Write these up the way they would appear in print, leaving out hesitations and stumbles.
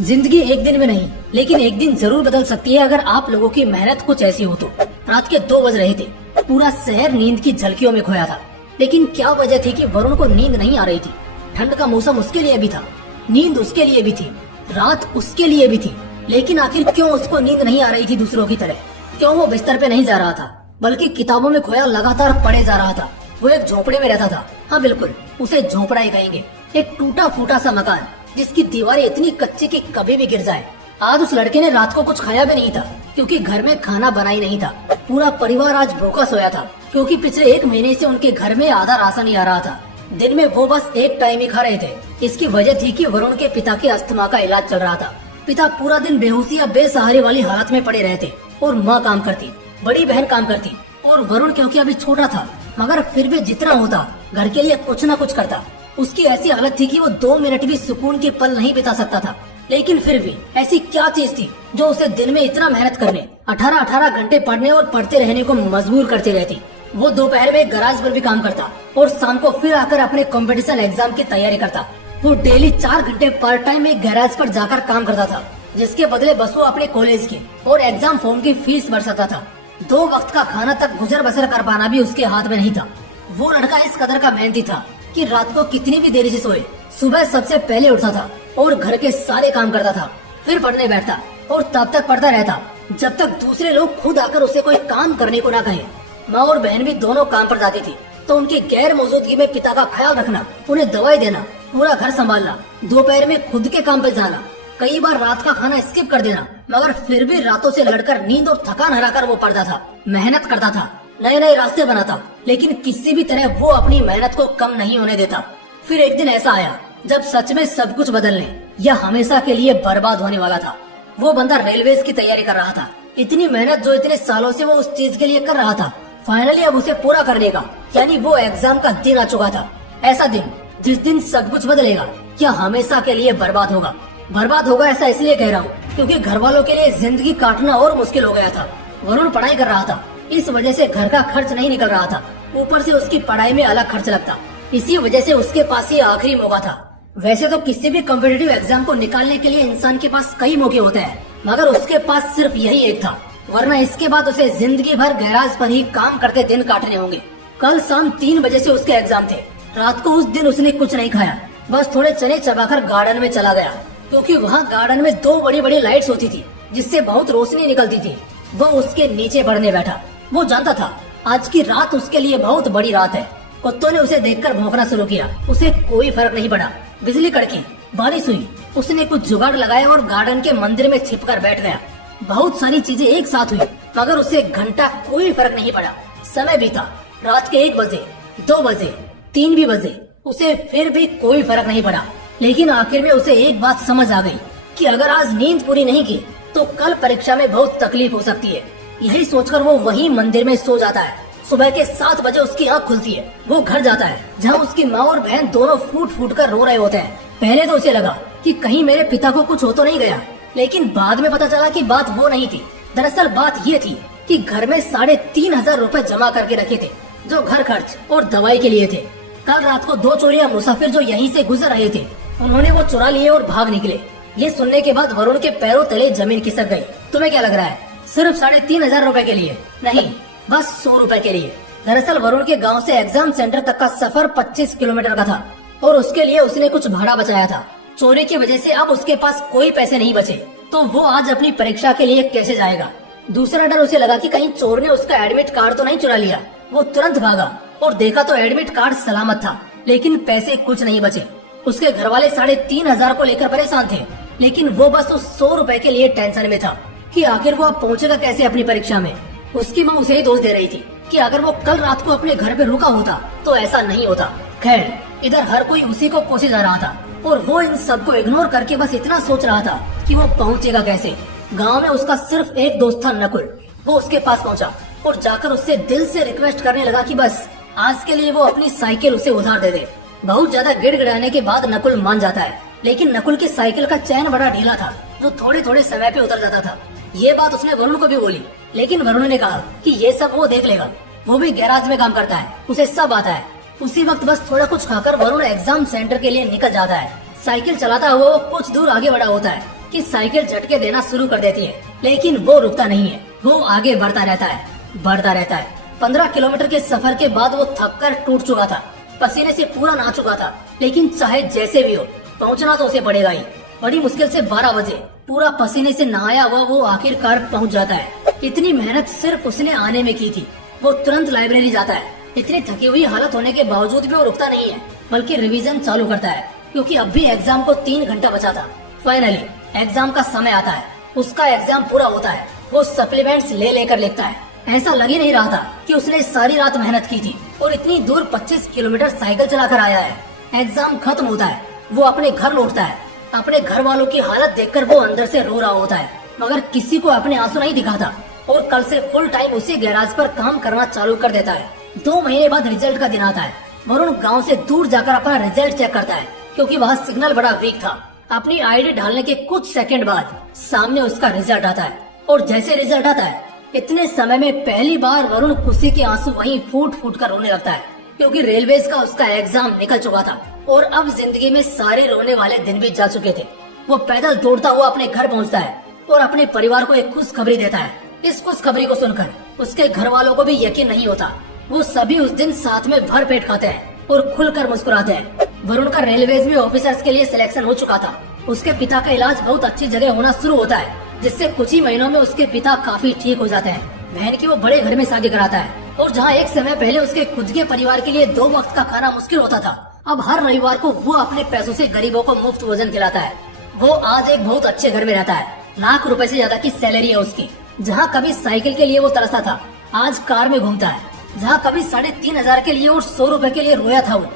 जिंदगी एक दिन में नहीं, लेकिन एक दिन जरूर बदल सकती है अगर आप लोगों की मेहनत कुछ ऐसी हो तो। रात के 2 बज रहे थे, पूरा शहर नींद की झलकियों में खोया था। लेकिन क्या वजह थी कि वरुण को नींद नहीं आ रही थी। ठंड का मौसम उसके लिए भी था, नींद उसके लिए भी थी, रात उसके लिए भी थी। लेकिन आखिर क्यों उसको नींद नहीं आ रही थी दूसरों की तरह? क्यों वो बिस्तर पे नहीं जा रहा था, बल्कि किताबों में खोया लगातार पढ़े जा रहा था? वो एक झोपड़े में रहता था। हाँ बिल्कुल, उसे झोपड़ा ही कहेंगे। एक टूटा फूटा सा मकान जिसकी दीवारें इतनी कच्ची कि कभी भी गिर जाए। आज उस लड़के ने रात को कुछ खाया भी नहीं था, क्योंकि घर में खाना बना ही नहीं था। पूरा परिवार आज भूखा सोया था, क्योंकि पिछले 1 महीने से उनके घर में आधा राशन ही आ रहा था। दिन में वो बस एक टाइम ही खा रहे थे। इसकी वजह थी कि वरुण के पिता के अस्थमा का इलाज चल रहा था। पिता पूरा दिन बेहोशी या बेसहारे वाली हालत में पड़े रहते और माँ काम करती, बड़ी बहन काम करती, और वरुण क्योंकि अभी छोटा था, मगर फिर भी जितना होता घर के लिए कुछ न कुछ करता। उसकी ऐसी हालत थी कि वो 2 मिनट भी सुकून के पल नहीं बिता सकता था। लेकिन फिर भी ऐसी क्या चीज थी जो उसे दिन में इतना मेहनत करने, 18-18 घंटे पढ़ने और पढ़ते रहने को मजबूर करती रहती? वो दोपहर में गराज पर भी काम करता और शाम को फिर आकर अपने कंपटीशन एग्जाम की तैयारी करता। वो डेली 4 घंटे पार्ट टाइम एक गैराज पर जाकर काम करता था, जिसके बदले बस वो अपने कॉलेज के और एग्जाम फॉर्म की फीस भर सकता था। 2 वक्त का खाना तक गुजर बसर कर पाना भी उसके हाथ में नहीं था। वो लड़का इस कदर का मेहनती था कि रात को कितनी भी देरी से सोए, सुबह सबसे पहले उठता था और घर के सारे काम करता था, फिर पढ़ने बैठता और तब तक पढ़ता रहता जब तक दूसरे लोग खुद आकर उसे कोई काम करने को ना कहें। माँ और बहन भी दोनों काम पर जाती थी, तो उनकी गैर मौजूदगी में पिता का ख्याल रखना, उन्हें दवाई देना, पूरा घर संभालना, दोपहर में खुद के काम पर जाना, कई बार रात का खाना स्किप कर देना, मगर फिर भी रातों से लड़कर नींद और थकान हराकर वो पढ़ता था, मेहनत करता था, नए नए रास्ते बनाता, लेकिन किसी भी तरह वो अपनी मेहनत को कम नहीं होने देता। फिर एक दिन ऐसा आया जब सच में सब कुछ बदलने या हमेशा के लिए बर्बाद होने वाला था। वो बंदा रेलवेज की तैयारी कर रहा था। इतनी मेहनत जो इतने सालों से वो उस चीज के लिए कर रहा था, फाइनली अब उसे पूरा करने का, यानी वो एग्जाम का दिन आ चुका था। ऐसा दिन जिस दिन सब कुछ बदलेगा या हमेशा के लिए बर्बाद होगा। बर्बाद होगा ऐसा इसलिए कह रहा हूँ क्योंकि घर वालों के लिए जिंदगी काटना और मुश्किल हो गया था। वरुण पढ़ाई कर रहा था, इस वजह से घर का खर्च नहीं निकल रहा था, ऊपर से उसकी पढ़ाई में अलग खर्च लगता। इसी वजह से उसके पास ये आखिरी मौका था। वैसे तो किसी भी कॉम्पिटिटिव एग्जाम को निकालने के लिए इंसान के पास कई मौके होते हैं, मगर उसके पास सिर्फ यही एक था, वरना इसके बाद उसे जिंदगी भर गैराज पर ही काम करते दिन काटने होंगे। कल शाम 3 बजे से उसके एग्जाम थे। रात को उस दिन उसने कुछ नहीं खाया, बस थोड़े चने चबाकर गार्डन में चला गया, क्योंकि वहाँ गार्डन में 2 बड़ी बड़ी लाइट्स होती थी जिससे बहुत रोशनी निकलती थी। वो उसके नीचे पढ़ने बैठा। वो जानता था आज की रात उसके लिए बहुत बड़ी रात है। कुत्तों ने उसे देखकर भौंकना शुरू किया, उसे कोई फर्क नहीं पड़ा। बिजली कड़की, बारिश हुई, उसने कुछ जुगाड़ लगाया और गार्डन के मंदिर में छिपकर बैठ गया। बहुत सारी चीजें एक साथ हुई, मगर उसे घंटा कोई फर्क नहीं पड़ा। समय बीता, रात के 1 बजे, 2 बजे, 3 भी बजे, उसे फिर भी कोई फर्क नहीं पड़ा। लेकिन आखिर में उसे एक बात समझ आ गई कि अगर आज नींद पूरी नहीं की तो कल परीक्षा में बहुत तकलीफ हो सकती है। यही सोचकर वो वहीं मंदिर में सो जाता है। सुबह के 7 बजे उसकी आँख खुलती है। वो घर जाता है जहाँ उसकी माँ और बहन दोनों फूट फूट कर रो रहे होते हैं। पहले तो उसे लगा कि कहीं मेरे पिता को कुछ हो तो नहीं गया, लेकिन बाद में पता चला कि बात वो नहीं थी। दरअसल बात ये थी कि घर में 3,500 रुपए जमा करके रखे थे, जो घर खर्च और दवाई के लिए थे। कल रात को 2 चोरिया मुसाफिर जो यहीं से गुजर रहे थे, उन्होंने वो चुरा लिए और भाग निकले। ये सुनने के बाद वरुण के पैरों तले जमीन खिसक गई। तुम्हें क्या लग रहा है? सिर्फ 3,500 रुपए के लिए नहीं, बस 100 रुपए के लिए। दरअसल वरुण के गांव से एग्जाम सेंटर तक का सफर 25 किलोमीटर का था और उसके लिए उसने कुछ भाड़ा बचाया था। चोरी की वजह से अब उसके पास कोई पैसे नहीं बचे, तो वो आज अपनी परीक्षा के लिए कैसे जाएगा? दूसरा डर उसे लगा कि कहीं चोर ने उसका एडमिट कार्ड तो नहीं चुरा लिया। वो तुरंत भागा और देखा तो एडमिट कार्ड सलामत था, लेकिन पैसे कुछ नहीं बचे। उसके घर वाले 3,500 को लेकर परेशान थे, लेकिन वो बस उस 100 रुपए के लिए टेंशन में था कि आखिर वो अब पहुंचेगा कैसे अपनी परीक्षा में। उसकी माँ उसे ही दोष दे रही थी कि अगर वो कल रात को अपने घर पे रुका होता तो ऐसा नहीं होता। खैर, इधर हर कोई उसी को कोसे जा रहा था और वो इन सबको इग्नोर करके बस इतना सोच रहा था कि वो पहुंचेगा कैसे। गांव में उसका सिर्फ एक दोस्त था, नकुल। वो उसके पास पहुंचा और जाकर उससे दिल से रिक्वेस्ट करने लगा कि बस आज के लिए वो अपनी साइकिल उसे उधार दे दे। बहुत ज्यादा गिड़गिड़ाने के बाद नकुल मान जाता है, लेकिन नकुल की साइकिल का चैन बड़ा ढीला था, जो थोड़े थोड़े समय पे उतर जाता था। ये बात उसने वरुण को भी बोली, लेकिन वरुण ने कहा कि ये सब वो देख लेगा, वो भी गैराज में काम करता है, उसे सब आता है। उसी वक्त बस थोड़ा कुछ खाकर वरुण एग्जाम सेंटर के लिए निकल जाता है। साइकिल चलाता हुआ वो कुछ दूर आगे बढ़ा होता है कि साइकिल झटके देना शुरू कर देती है, लेकिन वो रुकता नहीं है। वो आगे बढ़ता रहता है। 15 किलोमीटर के सफर के बाद वो थककर टूट चुका था, पसीने से पूरा नहा चुका था, लेकिन चाहे जैसे भी हो पहुंचना तो उसे पड़ेगा ही। बड़ी मुश्किल से 12 बजे पूरा पसीने से नहाया हुआ वो आखिरकार पहुंच जाता है। इतनी मेहनत सिर्फ उसने आने में की थी। वो तुरंत लाइब्रेरी जाता है। इतनी थकी हुई हालत होने के बावजूद भी वो रुकता नहीं है, बल्कि रिवीजन चालू करता है, क्योंकि अब भी एग्जाम को 3 घंटा बचा था। फाइनली एग्जाम का समय आता है। उसका एग्जाम पूरा होता है। वो सप्लीमेंट्स ले लेकर लिखता है। ऐसा लग ही नहीं रहा था कि उसने सारी रात मेहनत की थी और इतनी दूर 25 किलोमीटर साइकिल चलाकर आया है। एग्जाम खत्म होता है। वो अपने घर लौटता है। अपने घर वालों की हालत देखकर वो अंदर से रो रहा होता है, मगर किसी को अपने आंसू नहीं दिखाता और कल से फुल टाइम उसी गैराज पर काम करना चालू कर देता है। 2 महीने बाद रिजल्ट का दिन आता है। वरुण गांव से दूर जाकर अपना रिजल्ट चेक करता है, क्योंकि वहाँ सिग्नल बड़ा वीक था। अपनी आईडी डालने के कुछ सेकंड बाद सामने उसका रिजल्ट आता है, और जैसे रिजल्ट आता है इतने समय में पहली बार वरुण खुशी के आंसू वहीं फूट फूट कर रोने लगता है, क्योंकि रेलवेज का उसका एग्जाम निकल चुका था और अब जिंदगी में सारे रोने वाले दिन भी जा चुके थे। वो पैदल दौड़ता हुआ अपने घर पहुंचता है और अपने परिवार को एक खुशखबरी देता है। इस खुशखबरी को सुनकर उसके घर वालों को भी यकीन नहीं होता। वो सभी उस दिन साथ में भर पेट खाते हैं और खुलकर मुस्कुराते हैं। वरुण का रेलवेज में ऑफिसर्स के लिए सिलेक्शन हो चुका था। उसके पिता का इलाज बहुत अच्छी जगह होना शुरू होता है, जिससे कुछ ही महीनों में उसके पिता काफी ठीक हो जाते हैं। बहन की वो बड़े घर में शादी कराता है, और जहाँ एक समय पहले उसके खुद के परिवार के लिए 2 वक्त का खाना मुश्किल होता था, अब हर रविवार को वो अपने पैसों से गरीबों को मुफ्त भोजन खिलाता है। वो आज एक बहुत अच्छे घर में रहता है। लाख रुपए से ज्यादा की सैलरी है उसकी। जहाँ कभी साइकिल के लिए वो तरसता था, आज कार में घूमता है। जहाँ कभी 3,500 के लिए और 100 रुपए के लिए रोया था, वो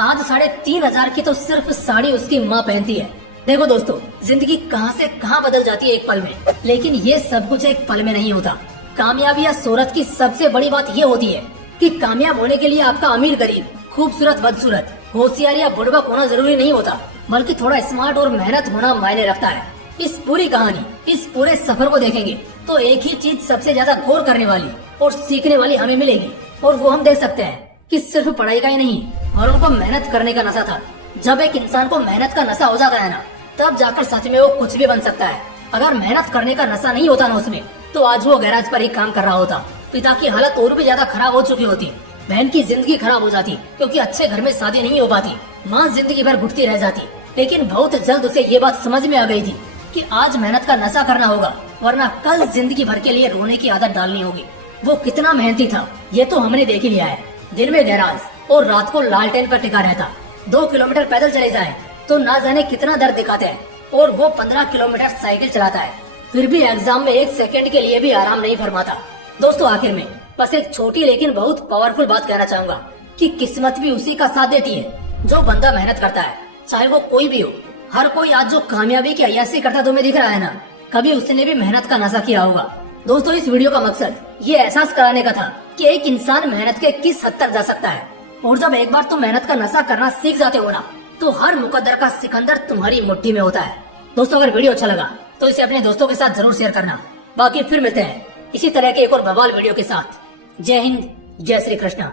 आज 3,500 की तो सिर्फ साड़ी उसकी माँ पहनती है। देखो दोस्तों, जिंदगी कहाँ से कहाँ बदल जाती है एक पल में, लेकिन ये सब कुछ एक पल में नहीं होता। कामयाबी या शोहरत की सबसे बड़ी बात ये होती है कि कामयाब होने के लिए आपका अमीर गरीब, खूबसूरत बदसूरत, होशियार या बुड़बक होना जरूरी नहीं होता, बल्कि थोड़ा स्मार्ट और मेहनत होना मायने रखता है। इस पूरी कहानी, इस पूरे सफर को देखेंगे तो एक ही चीज सबसे ज्यादा गौर करने वाली और सीखने वाली हमें मिलेगी, और वो हम देख सकते हैं कि सिर्फ पढ़ाई का ही नहीं, वरुण को मेहनत करने का नशा था। जब एक इंसान को मेहनत का नशा हो जाता है ना, तब जाकर सच में वो कुछ भी बन सकता है। अगर मेहनत करने का नशा नहीं होता ना उसमें, तो आज वो गैराज पर ही काम कर रहा होता। पिता की हालत और भी ज्यादा खराब हो चुकी होती। बहन की जिंदगी खराब हो जाती, क्योंकि अच्छे घर में शादी नहीं हो पाती। माँ जिंदगी भर घुटती रह जाती। लेकिन बहुत जल्द उसे ये बात समझ में आ गई थी कि आज मेहनत का नशा करना होगा, वरना कल जिंदगी भर के लिए रोने की आदत डालनी होगी। वो कितना मेहनती था ये तो हमने देख ही लिया है। दिन में गैराज और रात को लालटेन पर टिका रहता। 2 किलोमीटर पैदल चले जाए तो ना जाने कितना दर्द दिखाते हैं, और वो 15 किलोमीटर साइकिल चलाता है। फिर भी एग्जाम में 1 सेकंड के लिए भी आराम नहीं फरमाता। दोस्तों, आखिर में बस एक छोटी लेकिन बहुत पावरफुल बात कहना चाहूंगा कि किस्मत भी उसी का साथ देती है जो बंदा मेहनत करता है, चाहे वो कोई भी हो। हर कोई आज जो कामयाबी की अय्यासी करता तुम्हें दिख रहा है ना, कभी उसने भी मेहनत का नशा किया होगा। दोस्तों, इस वीडियो का मकसद ये एहसास कराने का था कि एक इंसान मेहनत के किस हद तक जा सकता है, और जब एक बार तुम मेहनत का नशा करना सीख जाते हो ना, तो हर मुकद्दर का सिकंदर तुम्हारी मुट्ठी में होता है। दोस्तों, अगर वीडियो अच्छा लगा तो इसे अपने दोस्तों के साथ जरूर शेयर करना। बाकी फिर मिलते हैं इसी तरह के एक और बवाल वीडियो के साथ। जय हिंद, जय श्री कृष्णा।